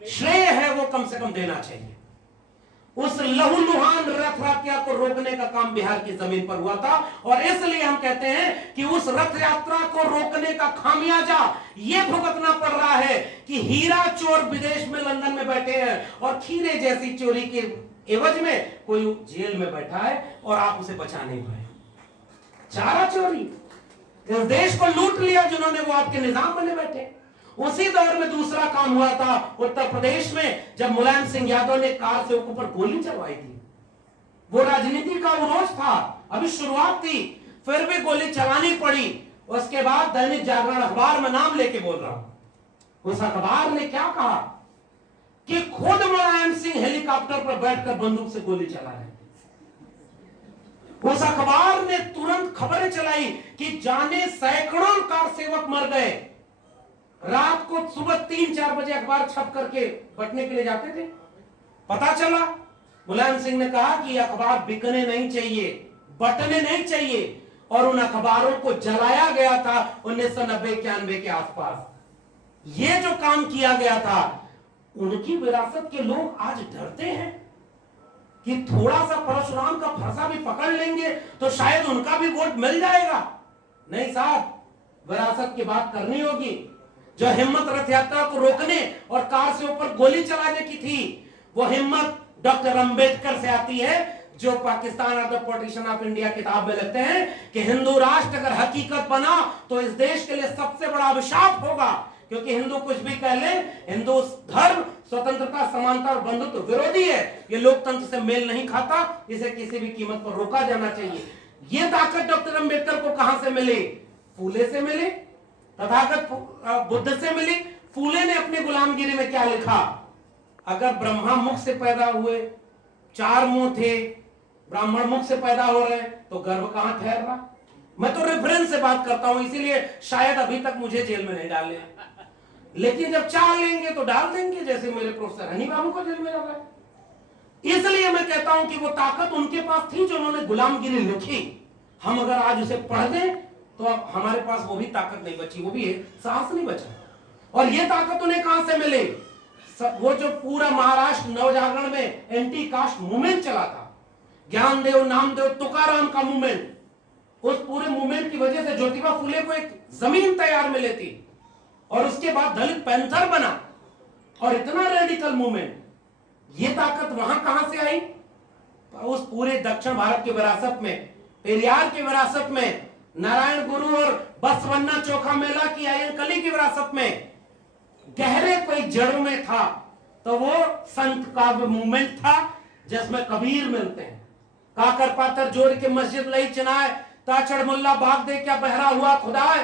श्रेय है वो कम से कम देना चाहिए। उस लहूलुहान रथ यात्रा को रोकने का काम बिहार की जमीन पर हुआ था, और इसलिए हम कहते हैं कि उस रथ यात्रा को रोकने का खामियाजा यह भुगतना पड़ रहा है कि हीरा चोर विदेश में, लंदन में बैठे हैं, और खीरे जैसी चोरी के एवज में कोई जेल में बैठा है और आप उसे बचा नहीं पाए। चारा चोरी, इस देश को लूट लिया जिन्होंने, वो आपके निजाम बने बैठे। उसी दौर में दूसरा काम हुआ था उत्तर प्रदेश में, जब मुलायम सिंह यादव ने कार से ऊपर गोली चलवाई थी। वो राजनीति का उरोज था, अभी शुरुआत थी, फिर भी गोली चलानी पड़ी। उसके बाद दैनिक जागरण अखबार में नाम लेके बोल रहा हूं, उस अखबार ने क्या कहा कि खुद मुलायम सिंह हेलीकॉप्टर पर बैठकर बंदूक से गोली चला रहे थे। उस अखबार ने तुरंत खबरें चलाई कि जाने सैकड़ों कार सेवक मर गए। रात को सुबह 3-4 बजे अखबार छप करके बटने के लिए जाते थे। पता चला, मुलायम सिंह ने कहा कि अखबार बिकने नहीं चाहिए, बटने नहीं चाहिए, और उन अखबारों को जलाया गया था 1990-91 के आसपास। ये जो काम किया गया था, उनकी विरासत के लोग आज डरते हैं कि थोड़ा सा परशुराम का फरसा भी पकड़ लेंगे तो शायद उनका भी वोट मिल जाएगा। नहीं साहब, विरासत की बात करनी होगी। जो हिम्मत रथ यात्रा को रोकने और कार से ऊपर गोली चलाने की थी, वो हिम्मत डॉक्टर अंबेडकर से आती है, जो पाकिस्तान और द पार्टीशन ऑफ इंडिया किताब में लिखते हैं कि हिंदू राष्ट्र अगर हकीकत बना तो इस देश के लिए सबसे बड़ा अभिशाप होगा, क्योंकि हिंदू कुछ भी कह ले, हिंदू धर्म स्वतंत्रता, समानता और बंधुत्व विरोधी है, ये लोकतंत्र से मेल नहीं खाता, इसे किसी भी कीमत पर रोका जाना चाहिए। ये ताकत डॉक्टर अंबेडकर को कहां से मिली? फूले से मिली, तथागत बुद्ध से मिली। फूले ने अपनी गुलामगिरी में क्या लिखा? अगर ब्रह्मा मुख से पैदा हुए, 4 मुंह थे, ब्राह्मण मुख से पैदा हो रहे, तो गर्व कहां ठहर रहा? मैं तो रेफरेंस से बात करता हूं, इसीलिए शायद अभी तक मुझे जेल में नहीं डाले, लेकिन जब चाह लेंगे तो डाल देंगे, जैसे मेरे प्रोफेसर हनी बाबू को जेल में डाला। इसलिए मैं कहता हूं कि वो ताकत उनके पास थी जो उन्होंने गुलामगिरी लिखी। हम अगर आज उसे पढ़ दें तो अब हमारे पास वो भी ताकत नहीं बची, वो भी साहस नहीं बचा। और ये ताकत उन्हें कहां से मिले? वो जो पूरा महाराष्ट्र नवजागरण में एंटी कास्ट मूवमेंट चला था, ज्ञानदेव, नामदेव, तुकाराम का मूवमेंट, उस पूरे मूवमेंट की वजह से ज्योतिबा फूले को एक जमीन तैयार मिली थी। और उसके बाद दलित पैंथर बना और इतना रेडिकल मूवमेंट। ये ताकत वहां कहां से आई? उस पूरे दक्षिण भारत की विरासत में, पेरियार की विरासत में, नारायण गुरु और बसवन्ना चोखा मेला की अयंकली की विरासत में गहरे कोई जड़ में था। तो वो संत काव्य मूवमेंट था जिसमें कबीर मिलते हैं। काकर पातर जोड़ के मस्जिद लई चिनाए, ताचड़ मुल्ला बाग दे क्या बहरा हुआ खुदाए।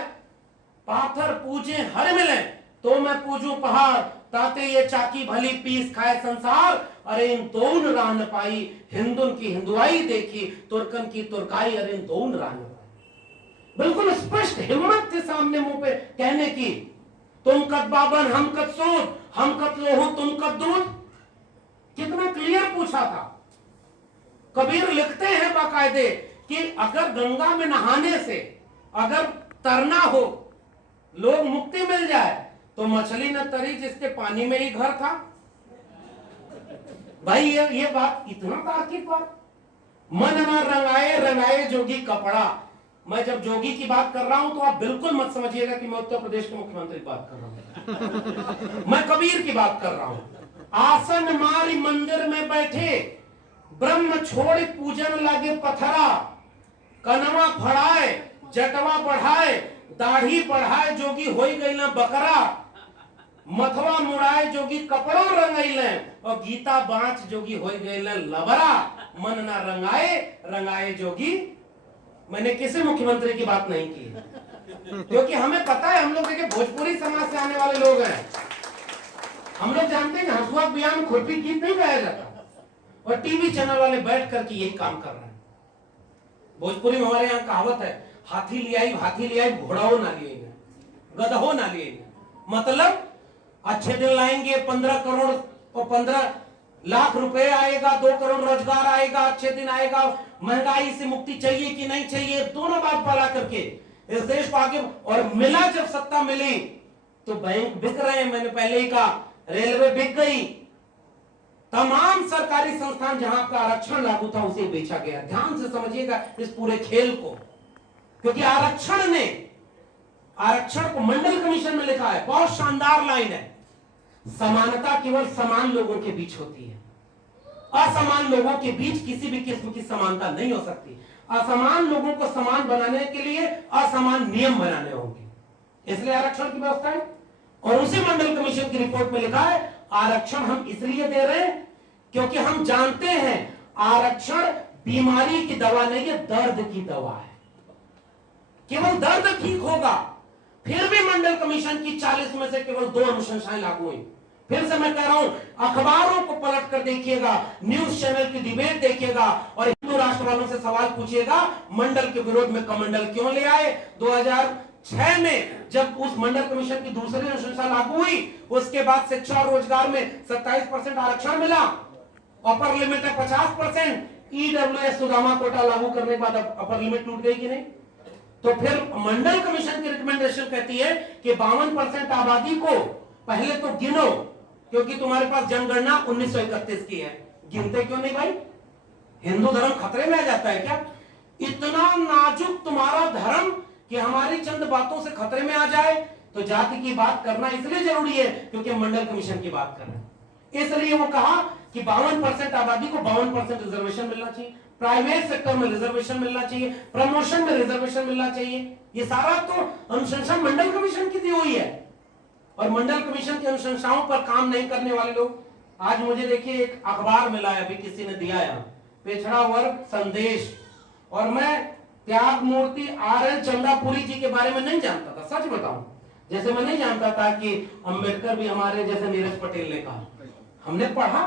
पाथर पूजे हर मिले तो मैं पूजू पहाड़, ताते ये चाकी भली पीस खाए संसार। अरे इन दोन रान पाई, हिंदुन की हिंदुआई देखी, तुर्कन की तुर्काई, अरे इन दोन रान पाई। बिल्कुल स्पष्ट हिम्मत थी सामने मुंह पे कहने की, तुम कद बाबन हम कद सूद, हम कद लोहो तुम कद दूध। कितना क्लियर पूछा था। कबीर लिखते हैं बाकायदे कि अगर गंगा में नहाने से अगर तरना हो, लोग मुक्ति मिल जाए, तो मछली न तरी जिसके पानी में ही घर था। भाई ये बात इतना तार्किक बात। मन न रंगाए रंगाए जोगी कपड़ा। मैं जब जोगी की बात कर रहा हूं तो आप बिल्कुल मत समझिएगा कि मैं उत्तर प्रदेश के मुख्यमंत्री की बात कर रहा हूं। मैं कबीर की बात कर रहा हूं। आसन मारी मंदिर में बैठे, ब्रह्म छोड़ पूजन लगे पथरा। कनवा फड़ाए जटवा बढ़ाए, दाढ़ी बढ़ाए जोगी होई गई ना बकरा। मथवा मुड़ाए जोगी कपड़ों रंगैले, और गीता बाँच जोगी होई गई ना लबरा। मन ना रंगाए रंगाए जोगी। मैंने किसी मुख्यमंत्री की बात नहीं की, क्योंकि हमें पता है, हम लोग देखिए भोजपुरी समाज से आने वाले लोग हैं। हम लोग जानते हैं हंसुआ बिया में खुरपी गीत नहीं गाया जाता, और टीवी चैनल वाले बैठ करके यही काम कर रहे हैं। भोजपुरी में हमारे यहाँ कहावत है, हाथी लियाई घोड़ाओ ना लिए, गधो ना लिए। मतलब अच्छे दिन लाएंगे, 15 करोड़ और 15 लाख रुपए आएगा, 2 करोड़ रोजगार आएगा, अच्छे दिन आएगा, महंगाई से मुक्ति चाहिए कि नहीं चाहिए, दोनों बात पला करके इस देश को आगे। और मिला जब सत्ता मिली तो बैंक बिक रहे हैं। मैंने पहले ही कहा, रेलवे बिक गई, तमाम सरकारी संस्थान जहां का आरक्षण लागू था उसे बेचा गया। ध्यान से समझिएगा इस पूरे खेल को, क्योंकि आरक्षण को मंडल कमीशन में लिखा है, बहुत शानदार लाइन है। समानता केवल समान लोगों के बीच होती है, असमान लोगों के बीच किसी भी किस्म की समानता नहीं हो सकती। असमान लोगों को समान बनाने के लिए असमान नियम बनाने होंगे, इसलिए आरक्षण की व्यवस्था है। और उसी मंडल कमीशन की रिपोर्ट में लिखा है, आरक्षण हम इसलिए दे रहे हैं क्योंकि हम जानते हैं आरक्षण बीमारी की दवा नहीं है, दर्द की दवा है। केवल दर्द ठीक होगा। फिर भी मंडल कमीशन की 40 में से केवल 2 अनुशंसाएं लागू हुई। फिर से मैं कह रहा हूं, अखबारों को पलट कर देखिएगा, न्यूज चैनल की डिबेट देखिएगा और हिंदू राष्ट्र वालों से सवाल पूछिएगा, मंडल के विरोध में कमंडल क्यों ले आए। 2006 में जब उस मंडल कमीशन की दूसरी अनुशंसा लागू हुई, उसके बाद शिक्षा और रोजगार में 27% आरक्षण मिला, अपर लिमिट है 50%। ईडब्ल्यूएस सुदामा कोटा लागू करने के बाद अपर लिमिट टूट गई कि नहीं? तो फिर मंडल कमीशन की रिकमेंडेशन कहती है कि 52% आबादी को पहले तो गिनो, क्योंकि तुम्हारे पास जनगणना 1931 की है। गिनते क्यों नहीं भाई? हिंदू धर्म खतरे में आ जाता है क्या? इतना नाजुक तुम्हारा धर्म कि हमारी चंद बातों से खतरे में आ जाए। तो जाति की बात करना इसलिए जरूरी है क्योंकि मंडल कमीशन की बात कर रहे हैं। इसलिए वो कहा कि 52% आबादी को 52% रिजर्वेशन मिलना चाहिए, प्राइवेट सेक्टर में रिजर्वेशन मिलना चाहिए, प्रमोशन में रिजर्वेशन मिलना चाहिए। ये सारा तो अनुशंसा मंडल कमीशन की दी हुई है। और मंडल कमीशन की अनुशंसाओं पर काम नहीं करने वाले लोग, आज मुझे देखिए एक अखबार मिला है, अभी किसी ने दिया है, पिछड़ा वर्ग संदेश, और मैं त्याग मूर्ति RL चंदापुरी जी के बारे में नहीं जानता था, सच बताऊं। जैसे मैं नहीं जानता था कि अंबेडकर भी हमारे जैसे नीरज पटेल ने कहा। हमने पढ़ा,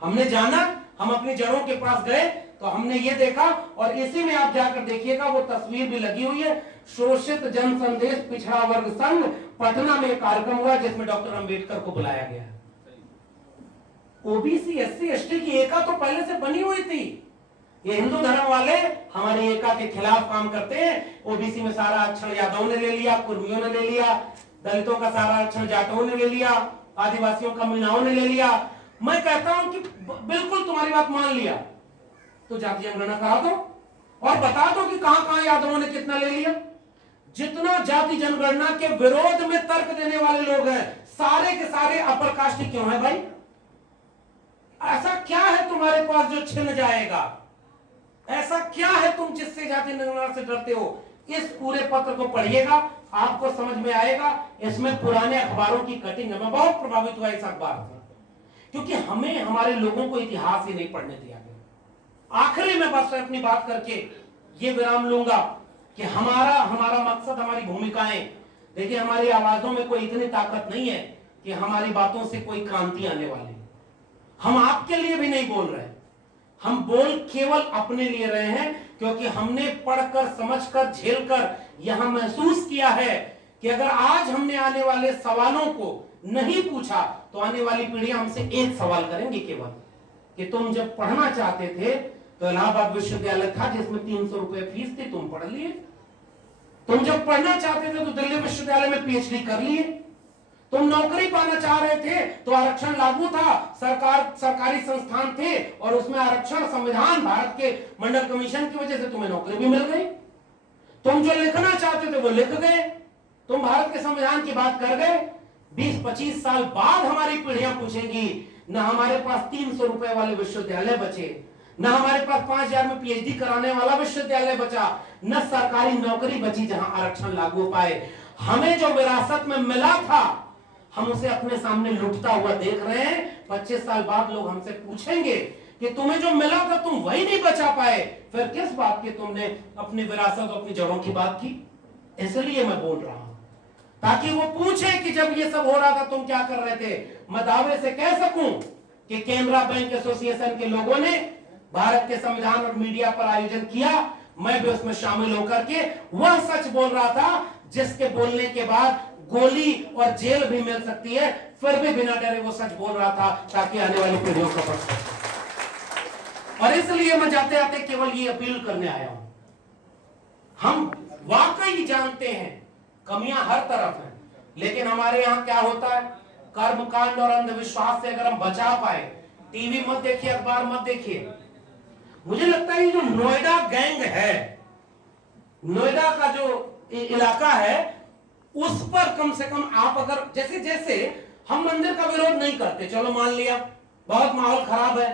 हमने जाना, हम अपनी जड़ों के पास गए तो हमने ये देखा। और इसी में आप जाकर देखिएगा, वो तस्वीर भी लगी हुई है, शोषित जन संदेश पिछड़ा वर्ग संघ, पटना में कार्यक्रम हुआ जिसमें डॉक्टर अंबेडकर को बुलाया गया। ओबीसी SC ST की एका तो पहले से बनी हुई थी। ये हिंदू धर्म वाले हमारे एका के खिलाफ काम करते हैं। ओबीसी में सारा आरक्षण यादवों ने ले लिया, कुर्मियों ने ले लिया, दलितों का सारा आरक्षण जाटों ने ले लिया, आदिवासियों का मीणाओं ने ले लिया। मैं कहता हूं कि बिल्कुल तुम्हारी बात मान लिया तो जाति जनगणना करा दो और बता दो कि कहां कहां यादवों ने कितना ले लिया। जितना जाति जनगणना के विरोध में तर्क देने वाले लोग हैं, सारे के सारे अपर कास्ट ही क्यों है भाई? ऐसा क्या है तुम्हारे पास जो छिन जाएगा? ऐसा क्या है तुम जिससे जाति जनगणना से डरते हो? इस पूरे पत्र को पढ़िएगा, आपको समझ में आएगा। इसमें पुराने अखबारों की कटिंग है। मैं बहुत प्रभावित हुआ इस अखबार से, क्योंकि हमें हमारे लोगों को इतिहास ही नहीं पढ़ने दिया गया। आखिरी में बस अपनी बात करके ये विराम लूंगा कि हमारा मकसद, हमारी भूमिकाएं, देखिए हमारी आवाजों में कोई इतनी ताकत नहीं है कि हमारी बातों से कोई क्रांति आने वाली। हम आपके लिए भी नहीं बोल रहे, हम बोल केवल अपने लिए रहे हैं, क्योंकि हमने पढ़कर, समझकर, झेलकर यहां महसूस किया है कि अगर आज हमने आने वाले सवालों को नहीं पूछा तो आने वाली पीढ़ियां हमसे एक सवाल करेंगी केवल कि तुम जब पढ़ना चाहते थे तो इलाहाबाद विश्वविद्यालय था जिसमें 300 रुपए फीस थी, तुम पढ़ लिए। तुम जब पढ़ना चाहते थे तो दिल्ली विश्वविद्यालय में पीएचडी कर लिए। तुम नौकरी पाना चाह रहे थे तो आरक्षण लागू था, सरकारी संस्थान थे और उसमें आरक्षण, संविधान, भारत के मंडल कमीशन की वजह से तुम्हें नौकरी भी मिल गई। तुम जो लिखना चाहते थे वो लिख गए, तुम भारत के संविधान की बात कर गए। 20-25 साल बाद हमारी पीढ़ियां पूछेंगी, ना हमारे पास 300 रुपए वाले विश्वविद्यालय बचे, ना हमारे पास 5000 में पीएचडी कराने वाला विश्वविद्यालय बचा, न सरकारी नौकरी बची जहां आरक्षण लागू हो पाए। हमें जो विरासत में मिला था हम उसे अपने सामने लुटता हुआ देख रहे हैं। 25 साल बाद लोग हमसे पूछेंगे कि तुम्हें जो मिला था तुम वही नहीं बचा पाए, फिर किस बात की तुमने अपनी विरासत, अपनी जड़ों की बात की? इसलिए मैं बोल रहा हूं ताकि वो पूछे कि जब ये सब हो रहा था तुम क्या कर रहे थे। मैं दावे से कह सकूं कि केनरा बैंक एसोसिएशन के लोगों ने भारत के संविधान और मीडिया पर आयोजन किया, मैं भी उसमें शामिल होकर के वह सच बोल रहा था जिसके बोलने के बाद गोली और जेल भी मिल सकती है, फिर भी बिना डरे वो सच बोल रहा था ताकि आने वाली पीढ़ियों को पता चले। और इसलिए मैं जाते आते केवल ये अपील करने आया हूं। हम वाकई जानते हैं कमियां हर तरफ हैं, लेकिन हमारे यहां क्या होता है, कर्मकांड और अंधविश्वास से अगर हम बचा पाए, टीवी मत देखिए, अखबार मत देखिए। मुझे लगता है ये जो नोएडा गैंग है, नोएडा का जो इलाका है, उस पर कम से कम आप अगर जैसे जैसे हम मंदिर का विरोध नहीं करते, चलो मान लिया बहुत माहौल खराब है,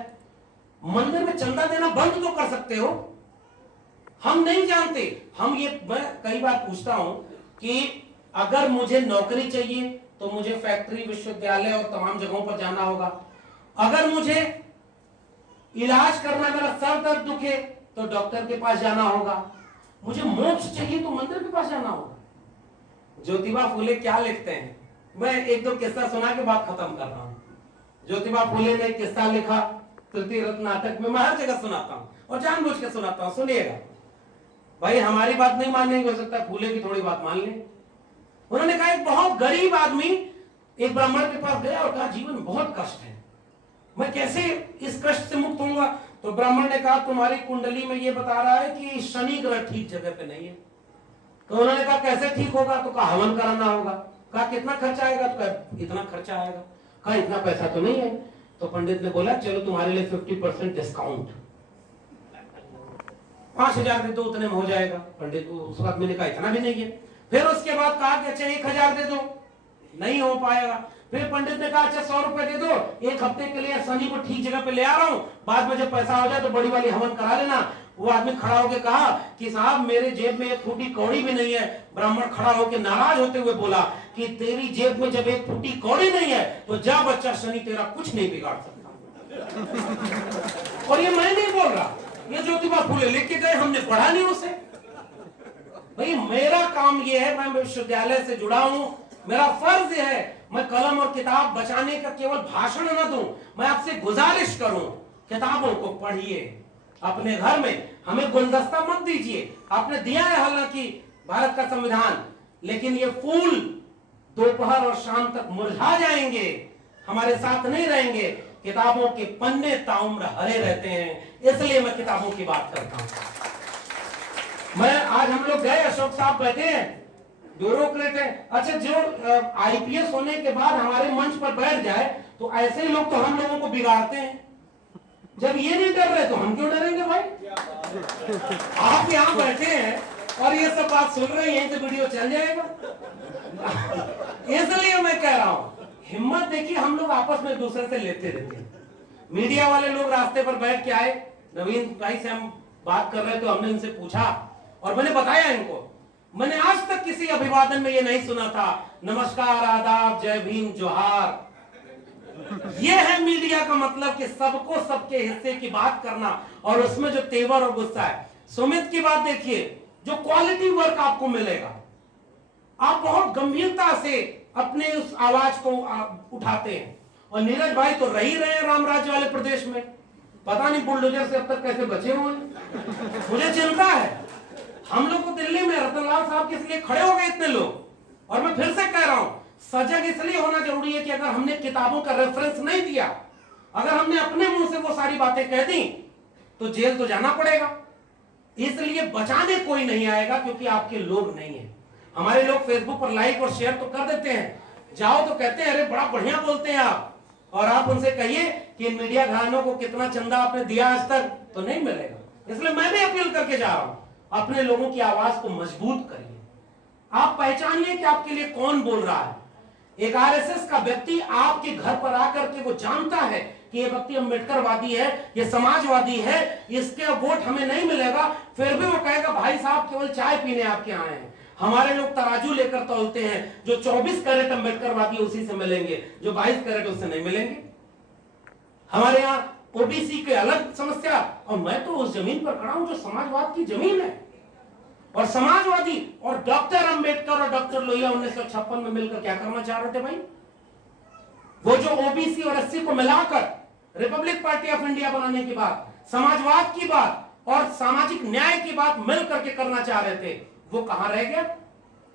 मंदिर में चंदा देना बंद तो कर सकते हो। हम नहीं जानते, हम ये, मैं कई बार पूछता हूं कि अगर मुझे नौकरी चाहिए तो मुझे फैक्ट्री, विश्वविद्यालय और तमाम जगहों पर जाना होगा। अगर मुझे इलाज करना, मेरा सर दर्द दुखे तो डॉक्टर के पास जाना होगा। मुझे मोक्ष चाहिए तो मंदिर के पास जाना होगा। ज्योतिबा फूले क्या लिखते हैं, मैं एक दो किस्सा सुना के बात खत्म कर रहा हूं। ज्योतिबा फूले ने एक किस्सा लिखा तृतीय रत्न नाटक में, मैं हर जगह सुनाता हूं और जानबूझ के सुनाता हूं, सुनिएगा भाई। हमारी बात नहीं मानेंगे, हो सकता है फूले की थोड़ी बात मान ले। उन्होंने कहा एक बहुत गरीब आदमी एक ब्राह्मण के पास गया और कहा जीवन बहुत कष्ट है, मैं कैसे इस कष्ट से मुक्त होऊंगा? तो ब्राह्मण ने कहा तुम्हारी कुंडली में ये बता रहा है कि शनि ग्रह ठीक जगह पे नहीं है। तो उन्होंने कहा कैसे ठीक होगा? तो कहा हवन कराना होगा। कहा कितना खर्चा आएगा? तो कहा इतना खर्चा आएगा। कहा इतना पैसा तो नहीं है। तो पंडित ने बोला चलो तुम्हारे लिए 50% डिस्काउंट, 5000 दे दो, उतने में हो जाएगा। पंडित को उस वक्त मैंने कहा इतना भी नहीं है। फिर उसके बाद कहा कि अच्छा 1000 दे दो, नहीं हो पाएगा। फिर पंडित ने कहा अच्छा 100 रुपए दे दो, एक हफ्ते के लिए शनि को ठीक जगह पे ले आ रहा हूं, बाद में जब पैसा हो जाए तो बड़ी वाली हवन करा लेना। वो आदमी खड़ा होकर कहा कि साहब मेरे जेब में एक फूटी कौड़ी भी नहीं है। ब्राह्मण खड़ा होकर नाराज होते हुए बोला कि तेरी जेब में जब एक फूटी कौड़ी नहीं है तो जा बच्चा, शनि तेरा कुछ नहीं बिगाड़ सकता। और ये मैं नहीं बोल रहा, ये ज्योतिबा फूले लिख के गए, हमने पढ़ा नहीं उसे। भाई मेरा काम ये है, मैं विश्वविद्यालय से जुड़ा हूं, मेरा फर्ज है मैं कलम और किताब बचाने का केवल भाषण न दूं, मैं आपसे गुजारिश करूं किताबों को पढ़िए अपने घर में। हमें गुलदस्ता मत दीजिए, आपने दिया है हालांकि भारत का संविधान, लेकिन ये फूल दोपहर और शाम तक मुरझा जाएंगे, हमारे साथ नहीं रहेंगे। किताबों के पन्ने ताउम्र हरे रहते हैं, इसलिए मैं किताबों की बात करता हूं। मैं आज हम लोग गए, अशोक साहब बैठे हैं, ब्यूरोक्रेट है। अच्छा जो आईपीएस होने के बाद हमारे मंच पर बैठ जाए तो ऐसे ही लोग तो हम लोगों को बिगाड़ते हैं। जब ये नहीं डर रहे तो हम क्यों डरेंगे भाई? आप यहां बैठे हैं और ये सब बात सुन रहे हैं, यहीं से वीडियो चल जाएगा। इसलिए मैं कह रहा हूं, हिम्मत देखिए, हम लोग आपस में एक दूसरे से लेते रहते हैं। मीडिया वाले लोग रास्ते पर बैठ के आए, नवीन भाई से हम बात कर रहे थे, तो हमने इनसे पूछा और मैंने बताया इनको, मैंने आज तक किसी अभिवादन में ये नहीं सुना था नमस्कार, आदाब, जय भीम, जोहार। ये है मीडिया का मतलब कि सबको सबके हिस्से की बात करना, और उसमें जो तेवर और गुस्सा है। सुमित की बात देखिए, जो क्वालिटी वर्क आपको मिलेगा, आप बहुत गंभीरता से अपने उस आवाज को उठाते हैं। और नीरज भाई तो रही रहे हैं राम राज्य वाले प्रदेश में, पता नहीं बुलडोजर से अब तक कैसे बचे हुए हैं, मुझे चिंता है। हम लोग को दिल्ली में रतनलाल साहब के इसलिए खड़े हो गए इतने लोग, और मैं फिर से कह रहा हूं, सजग इसलिए होना जरूरी है कि अगर हमने किताबों का रेफरेंस नहीं दिया, अगर हमने अपने मुंह से वो सारी बातें कह दी, तो जेल तो जाना पड़ेगा। इसलिए बचाने कोई नहीं आएगा, क्योंकि आपके लोग नहीं है। हमारे लोग फेसबुक पर लाइक और शेयर तो कर देते हैं, जाओ तो कहते हैं अरे बड़ा बढ़िया बोलते हैं आप, और आप उनसे कहिए कि इन मीडिया घरानों को कितना चंदा आपने दिया आज तक, तो नहीं मिलेगा। इसलिए मैं भी अपील करके जा रहा हूं, अपने लोगों की आवाज को मजबूत करिए। आप पहचानिए कि आपके लिए कौन बोल रहा है। एक आरएसएस का व्यक्ति आपके घर पर आकर के वो जानता है कि ये व्यक्ति अम्बेडकरवादी है, ये समाजवादी है, इसके वोट हमें नहीं मिलेगा, फिर भी वो कहेगा भाई साहब केवल चाय पीने आपके आए हैं। हमारे लोग तराजू लेकर तौलते हैं, जो 24 कैरेट अम्बेडकरवादी उसी से मिलेंगे, जो 22 कैरेट उससे नहीं मिलेंगे। हमारे यहाँ ओबीसी के अलग समस्या, और मैं तो उस जमीन पर खड़ा हूं जो समाजवाद की जमीन है। और समाजवादी और डॉक्टर अंबेडकर और डॉक्टर लोहिया 1956 में मिलकर क्या करना चाह रहे थे भाई? वो जो ओबीसी और एससी को मिलाकर रिपब्लिक पार्टी ऑफ इंडिया बनाने की बात, समाजवाद की बात और सामाजिक न्याय की बात मिल करके करना चाह रहे थे, वो कहां रह गया?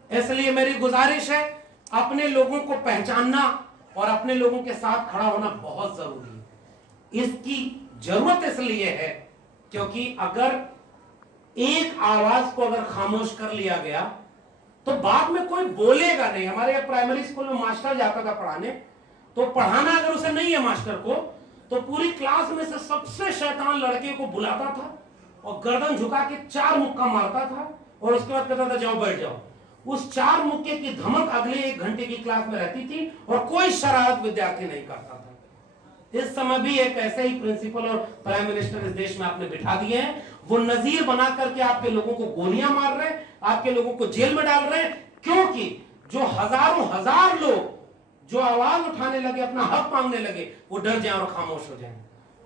इसलिए मेरी गुजारिश है, अपने लोगों को पहचानना और अपने लोगों के साथ खड़ा होना बहुत जरूरी है। इसकी जरूरत इसलिए है क्योंकि अगर एक आवाज को अगर खामोश कर लिया गया तो बाद में कोई बोलेगा नहीं। हमारे यहाँ प्राइमरी स्कूल में मास्टर जाता था पढ़ाने, तो पढ़ाना अगर उसे नहीं है मास्टर को, तो पूरी क्लास में से सबसे शैतान लड़के को बुलाता था और गर्दन झुका के 4 मुक्का मारता था, और उसके बाद कहता था जाओ बैठ जाओ। उस 4 मुक्के की धमक अगले 1 घंटे की क्लास में रहती थी, और कोई शरारत विद्यार्थी नहीं करता था। इस समय भी एक ऐसे ही प्रिंसिपल और प्राइम मिनिस्टर इस देश में आपने बिठा दिए हैं, वो नजीर बना करके आपके लोगों को गोलियां मार रहे हैं, आपके लोगों को जेल में डाल रहे हैं, क्योंकि जो हजारों हजार लोग जो आवाज उठाने लगे, अपना हक मांगने लगे, वो डर जाए और खामोश हो जाए।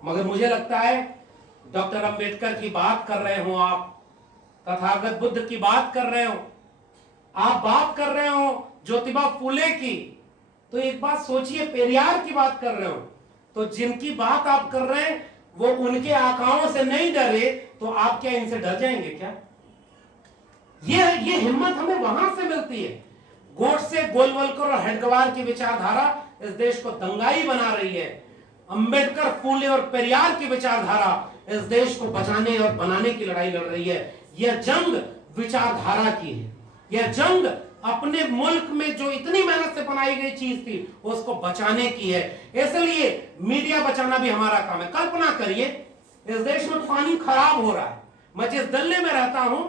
मगर मुझे लगता है डॉक्टर अंबेडकर की बात कर रहे हो आप, तथागत बुद्ध की बात कर रहे हो, आप बात कर रहे हो ज्योतिबा फूले की, तो एक बात सोचिए, पेरियार की बात कर रहे हो, तो जिनकी बात आप कर रहे हैं वो उनके आकाओं से नहीं डरे, तो आप क्या इनसे डर जाएंगे क्या? ये हिम्मत हमें वहां से मिलती है। गोडसे, गोलवलकर और हेडगेवार की विचारधारा इस देश को दंगाई बना रही है। अंबेडकर, फूले और पेरियार की विचारधारा इस देश को बचाने और बनाने की लड़ाई लड़ रही है। यह जंग विचारधारा की है, यह जंग अपने मुल्क में जो इतनी मेहनत से बनाई गई चीज थी उसको बचाने की है। इसलिए मीडिया बचाना भी हमारा काम है। कल्पना करिए, इस देश में पानी खराब हो रहा है, मैं जिस दल्ले में रहता हूं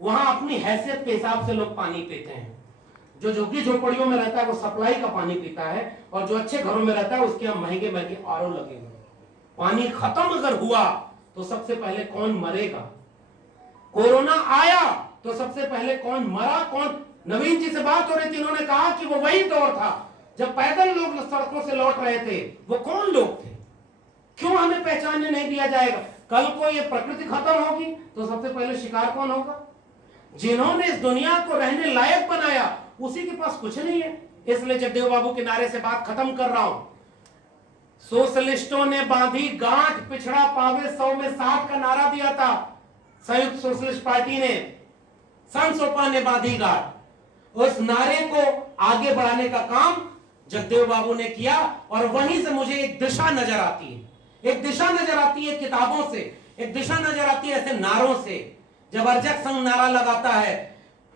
वहां अपनी हैसियत के हिसाब से लोग पानी पीते हैं। जो झुग्गी झोपड़ियों में रहता है वो सप्लाई का पानी पीता है, और जो अच्छे घरों में रहता है उसके यहाँ महंगे महंगे आरओ लगे हुए। पानी खत्म अगर हुआ तो सबसे पहले कौन मरेगा? कोरोना आया तो सबसे पहले कौन मरा? कौन? नवीन जी से बात हो रही थी, इन्होंने कहा कि वो वही दौर था जब पैदल लोग सड़कों से लौट रहे थे। वो कौन लोग थे? क्यों हमें पहचानने नहीं दिया जाएगा? कल को ये प्रकृति खत्म होगी तो सबसे पहले शिकार कौन होगा? जिन्होंने इस दुनिया को रहने लायक बनाया उसी के पास कुछ नहीं है। इसलिए जगदेव बाबू के नारे से बात खत्म कर रहा हूं। सोशलिस्टों ने बांधी गांठ, पिछड़ा पावे 100 में 60 का नारा दिया था संयुक्त सोशलिस्ट पार्टी ने, सन सोपा ने बांधी गांठ। उस नारे को आगे बढ़ाने का काम जगदेव बाबू ने किया, और वहीं से मुझे एक दिशा नजर आती है। एक दिशा नजर आती है किताबों से, एक दिशा नजर आती है ऐसे नारों से। जब अर्जक संघ नारा लगाता है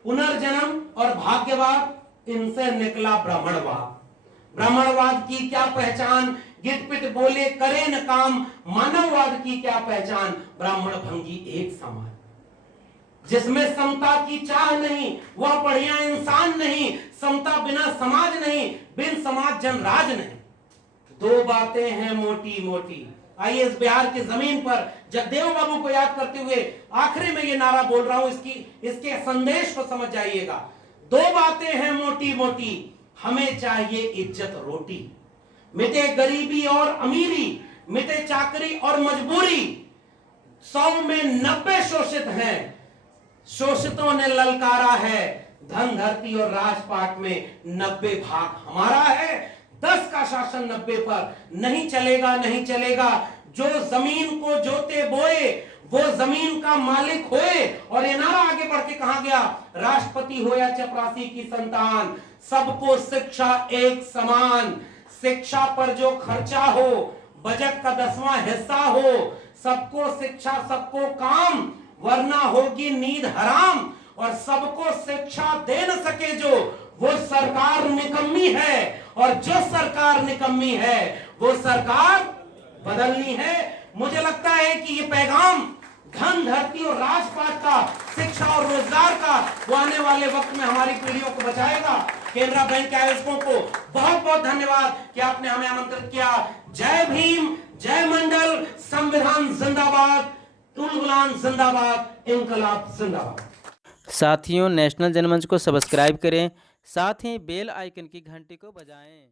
पुनर्जन्म और भाग्यवाद, इनसे निकला ब्राह्मणवाद। ब्राह्मणवाद की क्या पहचान, गिट पिट बोले करे न काम, मानववाद की क्या पहचान, ब्राह्मण भंगी एक समान। जिसमें समता की चाह नहीं, वह बढ़िया इंसान नहीं। समता बिना समाज नहीं, बिन समाज जन राज नहीं। दो बातें हैं मोटी मोटी। आइए इस बिहार की जमीन पर जगदेव बाबू को याद करते हुए आखिरी में ये नारा बोल रहा हूं, इसके संदेश को समझ जाइएगा। दो बातें हैं मोटी मोटी, हमें चाहिए इज्जत रोटी। मिटे गरीबी और अमीरी, मिटे चाकरी और मजबूरी। 100 में 90 शोषित हैं, शोषितों ने ललकारा है। धन धरती और राजपाट में 90 भाग हमारा है। 10 का शासन 90 पर नहीं चलेगा, नहीं चलेगा। जो जमीन को जोते बोए वो जमीन का मालिक होए। और ये नारा आगे बढ़ के कहा गया, राष्ट्रपति हो या चपरासी की संतान, सबको शिक्षा एक समान। शिक्षा पर जो खर्चा हो बजट का 10वां हिस्सा हो। सबको शिक्षा सबको काम, वरना होगी नींद हराम। और सबको शिक्षा दे न सके जो, वो सरकार निकम्मी है। और जो सरकार निकम्मी है वो सरकार बदलनी है। मुझे लगता है कि ये पैगाम धन धरती और राजपाट का, शिक्षा और रोजगार का, वो आने वाले वक्त में हमारी पीढ़ियों को बचाएगा। केनरा बैंक के आयोजकों को बहुत बहुत धन्यवाद कि आपने हमें आमंत्रित किया। जय भीम, जय मंडल, संविधान जिंदाबाद, उल गुलाम जिंदाबाद, इंकलाब जिंदाबाद। साथियों, नेशनल जनमंच को सब्सक्राइब करें, साथ ही बेल आइकन की घंटी को बजाएं।